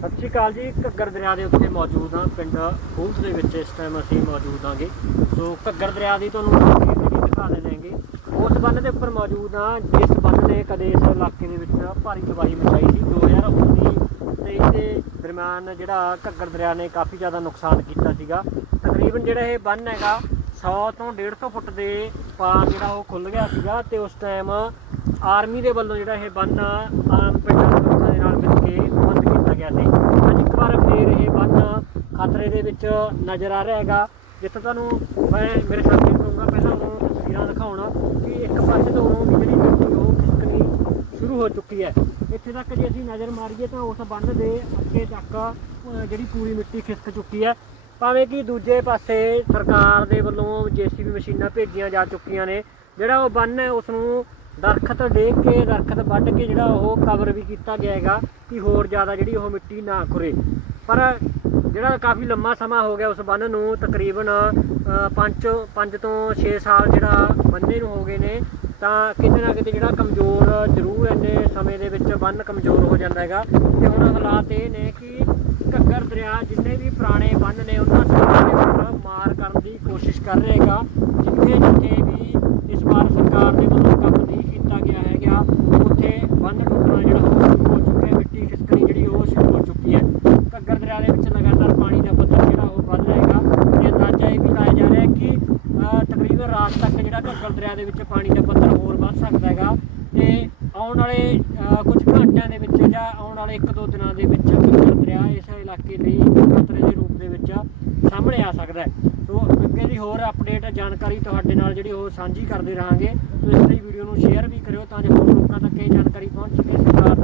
ਸਤਿ ਸ਼੍ਰੀ ਅਕਾਲ ਜੀ, ਘੱਗਰ ਦਰਿਆ ਦੇ ਉੱਤੇ ਮੌਜੂਦ ਹਾਂ, ਪਿੰਡ ਖੂਸ ਦੇ ਵਿੱਚ ਇਸ ਟਾਈਮ ਅਸੀਂ ਮੌਜੂਦ ਹਾਂਗੇ। ਸੋ ਘੱਗਰ ਦਰਿਆ ਦੀ ਤੁਹਾਨੂੰ ਤਸਵੀਰ ਦੇ ਦਿਖਾ ਦੇ ਦੇਂਗੇ ਉਸ ਬੰਨ ਦੇ ਉੱਪਰ ਮੌਜੂਦ ਹਾਂ, ਜਿਸ ਬੰਨ ਨੇ ਕਦੇ ਇਸ ਇਲਾਕੇ ਦੇ ਵਿੱਚ ਭਾਰੀ ਤਬਾਹੀ ਮਚਾਈ ਸੀ। 2019 ਤੇ ਦੇ ਦਰਮਿਆਨ ਜਿਹੜਾ ਘੱਗਰ ਦਰਿਆ ਨੇ ਕਾਫੀ ਜ਼ਿਆਦਾ ਨੁਕਸਾਨ ਕੀਤਾ ਸੀਗਾ। ਤਕਰੀਬਨ ਜਿਹੜਾ ਇਹ ਬੰਨ ਹੈਗਾ 100 ਤੋਂ 150 ਫੁੱਟ ਦੇ ਪਾਰ ਜਿਹੜਾ ਉਹ ਖੁੱਲ ਗਿਆ ਸੀਗਾ ਤੇ ਉਸ ਟਾਈਮ ਆਰਮੀ ਦੇ ਵੱਲੋਂ ਜਿਹੜਾ ਇਹ ਬੰਨ ਆਮ ਪਿੰਡਾਂ ਦੇ ਲੋਕਾਂ ਦੇ ਨਾਲ ਮਿਲ ਕੇ ਬੰਦ ਕੀਤਾ ਗਿਆ ਸੀ। ਅੱਜ ਇੱਕ ਵਾਰ ਫੇਰ ਇਹ ਬੰਨ ਖਤਰੇ ਦੇ ਵਿੱਚ ਨਜ਼ਰ ਆ ਰਿਹਾ ਹੈਗਾ। ਜਿੱਥੇ ਤੁਹਾਨੂੰ ਮੈਂ ਮੇਰੇ ਸਾਥੀ ਨੂੰ ਕਹੂੰਗਾ, ਪਹਿਲਾਂ ਉਹ ਤਸਵੀਰਾਂ ਦਿਖਾਉਣਾ ਕਿ ਇੱਕ ਪਾਸੇ ਤੋਂ ਉਹ ਜਿਹੜੀ ਮਿੱਟੀ ਉਹ ਖਿਸਕਣੀ ਸ਼ੁਰੂ ਹੋ ਚੁੱਕੀ ਹੈ। ਇੱਥੇ ਤੱਕ ਜੇ ਅਸੀਂ ਨਜ਼ਰ ਮਾਰੀਏ ਤਾਂ ਉਸ ਬੰਨ ਦੇ ਅੱਗੇ ਤੱਕ ਜਿਹੜੀ ਪੂਰੀ ਮਿੱਟੀ ਖਿਸਕ ਚੁੱਕੀ ਹੈ। ਭਾਵੇਂ ਕਿ ਦੂਜੇ ਪਾਸੇ ਸਰਕਾਰ ਦੇ ਵੱਲੋਂ ਜੀਸੀਬੀ ਮਸ਼ੀਨਾਂ ਭੇਜੀਆਂ ਜਾ ਚੁੱਕੀਆਂ ਨੇ, ਜਿਹੜਾ ਉਹ ਬੰਨ ਹੈ ਉਸ ਨੂੰ ਦਰਖਤ ਡੇਕ ਕੇ, ਦਰਖਤ ਵੱਢ ਕੇ ਜਿਹੜਾ ਉਹ ਕਵਰ ਵੀ ਕੀਤਾ ਗਿਆ ਹੈਗਾ ਕਿ ਹੋਰ ਜ਼ਿਆਦਾ ਜਿਹੜੀ ਉਹ ਮਿੱਟੀ ਨਾ ਖੁਰੇ। ਪਰ ਜਿਹੜਾ ਕਾਫੀ ਲੰਮਾ ਸਮਾਂ ਹੋ ਗਿਆ ਉਸ ਬੰਨ ਨੂੰ, ਤਕਰੀਬਨ 5 5 ਤੋਂ 6 ਸਾਲ ਜਿਹੜਾ ਬੰਨੇ ਨੂੰ ਹੋ ਗਏ ਨੇ, ਤਾਂ ਕਿਤੇ ਨਾ ਕਿਤੇ ਜਿਹੜਾ ਕਮਜ਼ੋਰ ਜ਼ਰੂਰ ਇੰਨੇ ਸਮੇਂ ਦੇ ਵਿੱਚ ਬੰਨ ਕਮਜ਼ੋਰ ਹੋ ਜਾਂਦਾ ਹੈਗਾ। ਤੇ ਹੁਣ ਹਾਲਾਤ ਇਹ ਨੇ ਕਿ ਘੱਗਰ ਦਰਿਆ ਜਿੰਨੇ ਵੀ ਪੁਰਾਣੇ ਬੰਨ ਨੇ, ਉਹਨਾਂ ਸਾਰਿਆਂ ਦੇ ਉੱਪਰ ਮਾਰ ਕਰਨ ਦੀ ਕੋਸ਼ਿਸ਼ ਕਰ ਰਹੇਗਾ ਜਿੱਥੇ ਜਿੱਥੇ ਵੀ ਇਸ ਵਾਰ ਸਰਕਾਰ ਦੇ ਵੱਲੋਂ ਕੰਮ ਨਹੀਂ ਕੀਤਾ ਗਿਆ ਹੈਗਾ ਉੱਥੇ ਬੰਨ ਟੁੱਟਣਾ ਜਿਹੜਾ ਉਹ ਸ਼ੁਰੂ ਹੋ ਚੁੱਕੇ ਮਿੱਟੀ ਖਿਸਕਣੀ ਜਿਹੜੀ ਉਹ ਸ਼ੁਰੂ ਹੋ ਚੁੱਕੀ ਹੈ। ਘੱਗਰ ਦਰਿਆ ਦੇ ਵਿੱਚ ਲਗਾਤਾਰ ਪਾਣੀ ਦਾ ਪੱਧਰ ਜਿਹੜਾ ਉਹ ਵੱਧ ਰਹੇਗਾ ਹੈਗਾ। ਤੇ ਅੰਦਾਜ਼ਾ ਇਹ ਵੀ ਲਾਇਆ ਜਾ ਰਿਹਾ ਕਿ ਤਕਰੀਬਨ ਰਾਤ ਤੱਕ ਜਿਹੜਾ ਘੱਗਰ ਦਰਿਆ ਦੇ ਵਿੱਚ ਪਾਣੀ ਦਾ ਪੱਧਰ ਹੋਰ ਵੱਧ ਸਕਦਾ ਹੈਗਾ। ਤੇ ਆਉਣ ਵਾਲੇ ਕੁਝ ਘੰਟਿਆਂ ਦੇ ਵਿੱਚ ਜਾਂ ਆਉਣ ਵਾਲੇ 1-2 ਦਿਨਾਂ ਦੇ ਵਿੱਚ ਘੱਗਰ ਦਰਿਆ ਇਸ ਇਲਾਕੇ ਲਈ ਖਤਰੇ ਦੇ ਰੂਪ ਦੇ ਵਿੱਚ ਸਾਹਮਣੇ ਆ ਸਕਦਾ ਹੈ। ਹੋਰ ਅਪਡੇਟ ਜਾਣਕਾਰੀ ਤੁਹਾਡੇ ਨਾਲ ਜਿਹੜੀ ਉਹ ਸਾਂਝੀ ਕਰਦੇ ਰਹਾਂਗੇ। ਸੋ ਇਸ ਲਈ ਵੀਡੀਓ ਨੂੰ ਸ਼ੇਅਰ ਵੀ ਕਰਿਓ ਤਾਂ ਜੋ ਹੋਰ ਲੋਕਾਂ ਤੱਕ ਇਹ ਜਾਣਕਾਰੀ ਪਹੁੰਚ ਸਕੇ। ਸਰਕਾਰ